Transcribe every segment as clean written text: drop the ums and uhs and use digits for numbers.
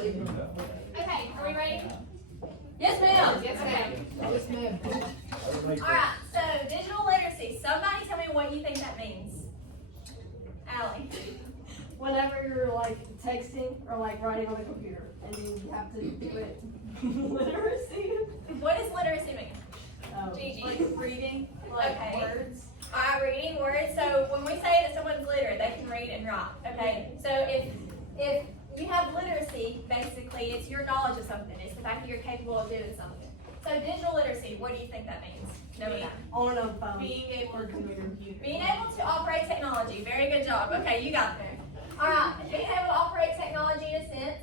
Okay, are we ready? Yes, ma'am. Yes, ma'am. Yes, ma'am. Alright, so digital literacy. Somebody tell me what you think that means. Allie. Whenever you're like texting or like writing on the computer and you have to do it. Literacy. What does literacy mean? Gigi. Like reading, like Okay. words. Alright, reading words. So when we say that someone's literate, they can read and write. Okay. So if you have literacy, basically it's your knowledge of something. It's the fact that you're capable of doing something. So digital literacy, what do you think that means? No one knows. On a phone. Being able to computer. Being able to operate technology. Very good job. Okay, you got there. Alright, being able to operate technology in a sense.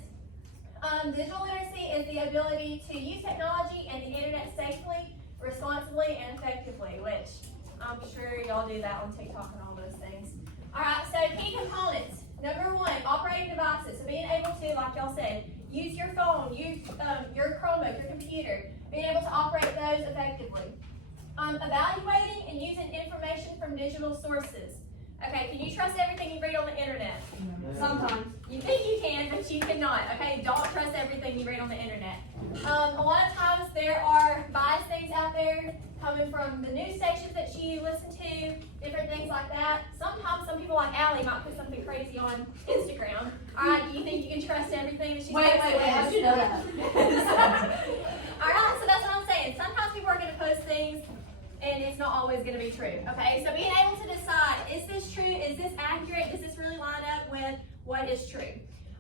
Digital literacy is the ability to use technology and the internet safely, responsibly, and effectively, which I'm sure y'all do that on TikTok and all those things. Alright, so key components. Number one, operating devices. So being able to, like y'all said, use your phone, use your Chromebook, your computer, being able to operate those effectively. Evaluating and using information from digital sources. Okay, can you trust everything you read on the internet? Sometimes. You think you can, but you cannot. Okay, don't trust everything you read on the internet. A lot of times there are biased things out there coming from the news stations that you listen to, different things like that. Sometimes some people like Allie might put something crazy on Instagram. Alright, do you think you can trust everything that she's Wait, posting? how'd you know that? Alright, so that's what I'm saying. Sometimes people are going to post things and it's not always going to be true. Okay, so being able to decide, is this true? Is this accurate? Does this really line up with what is true?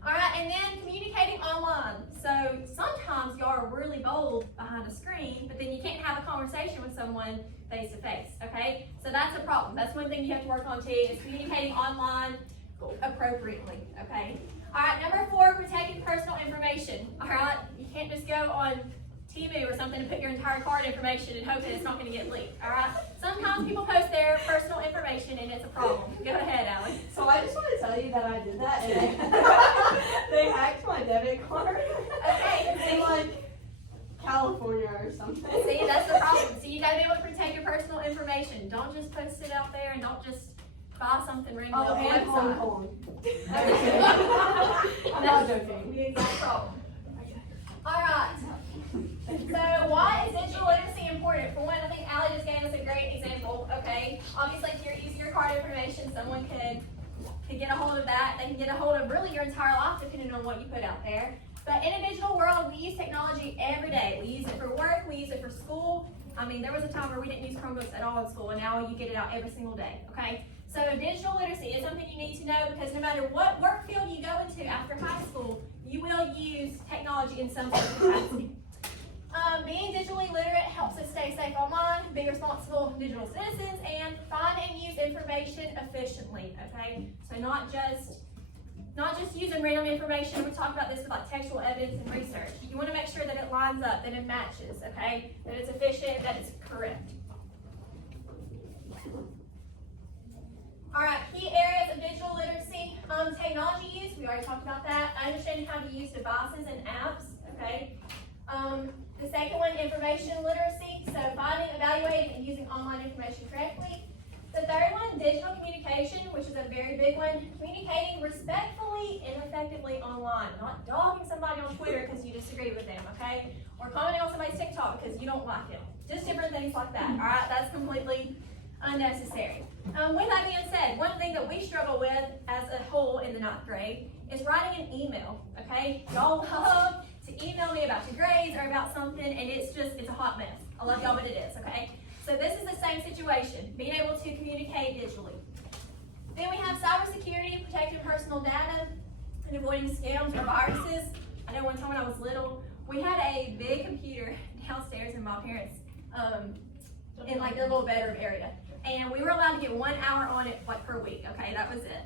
Alright, and then communicating online. So sometimes y'all are really bold behind a screen, but then you can't have a conversation with someone face to face. Okay, so that's a problem. That's one thing you have to work on too, is communicating online appropriately. Okay. Alright, number 4, protecting personal information. Alright, you can't just go on Timu or something to put your entire card information and hope that it's not going to get leaked. Alright? Sometimes people post their personal information and it's a problem. Go ahead, Allie. So I just want to tell you that I did that and they hacked my debit card. Okay. In like California or something. See, that's the problem. So you got to be able to protect your personal information. Don't just post it out there and don't just buy something randomly Oh, on the and Hong website. Kong. Okay. I'm not joking. The exact problem. Alright. So why is digital literacy important? For one, I think Allie just gave us a great example, okay? Obviously, if you're using your card information, someone could get a hold of that. They can get a hold of really your entire life depending on what you put out there. But in a digital world, we use technology every day. We use it for work, we use it for school. I mean, there was a time where we didn't use Chromebooks at all in school, and now you get it out every single day, okay? So digital literacy is something you need to know because no matter what work field you go into after high school, you will use technology in some sort of capacity. Being digitally literate helps us stay safe online, be responsible digital citizens, and find and use information efficiently, okay? So not just using random information. We talked about this with like textual evidence and research. You want to make sure that it lines up, that it matches, okay? That it's efficient, that it's correct. Alright, key areas of digital literacy. Technology use, we already talked about that. Understanding how to use devices and apps, okay? The second one, information literacy, so finding, evaluating, and using online information correctly. The third one, digital communication, which is a very big one. Communicating respectfully and effectively online. Not dogging somebody on Twitter because you disagree with them, okay? Or commenting on somebody's TikTok because you don't like them. Just different things like that, all right? That's completely unnecessary. With that being said, one thing that we struggle with as a whole in the 9th grade is writing an email, okay? Y'all love to email me about your grades or about something, and it's a hot mess. I love y'all, but it is, okay? So this is the same situation, being able to communicate digitally. Then we have cybersecurity, protecting personal data, and avoiding scams or viruses. I know one time when I was little, we had a big computer downstairs in my parents' in like their little bedroom area. And we were allowed to get 1 hour on it like per week, okay, that was it.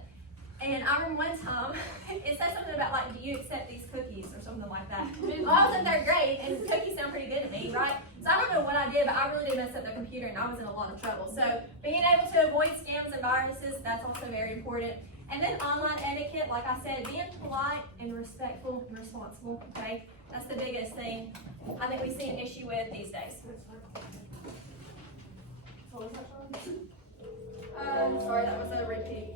And I remember one time, it said something about like, do you accept these cookies or something like that. Well, I was in 3rd grade and cookies sound pretty good to me, right? So I don't know what I did, but I really did mess up the computer and I was in a lot of trouble. So being able to avoid scams and viruses, that's also very important. And then online etiquette, like I said, being polite and respectful and responsible, okay? That's the biggest thing I think we see an issue with these days. Sorry, that was a repeat.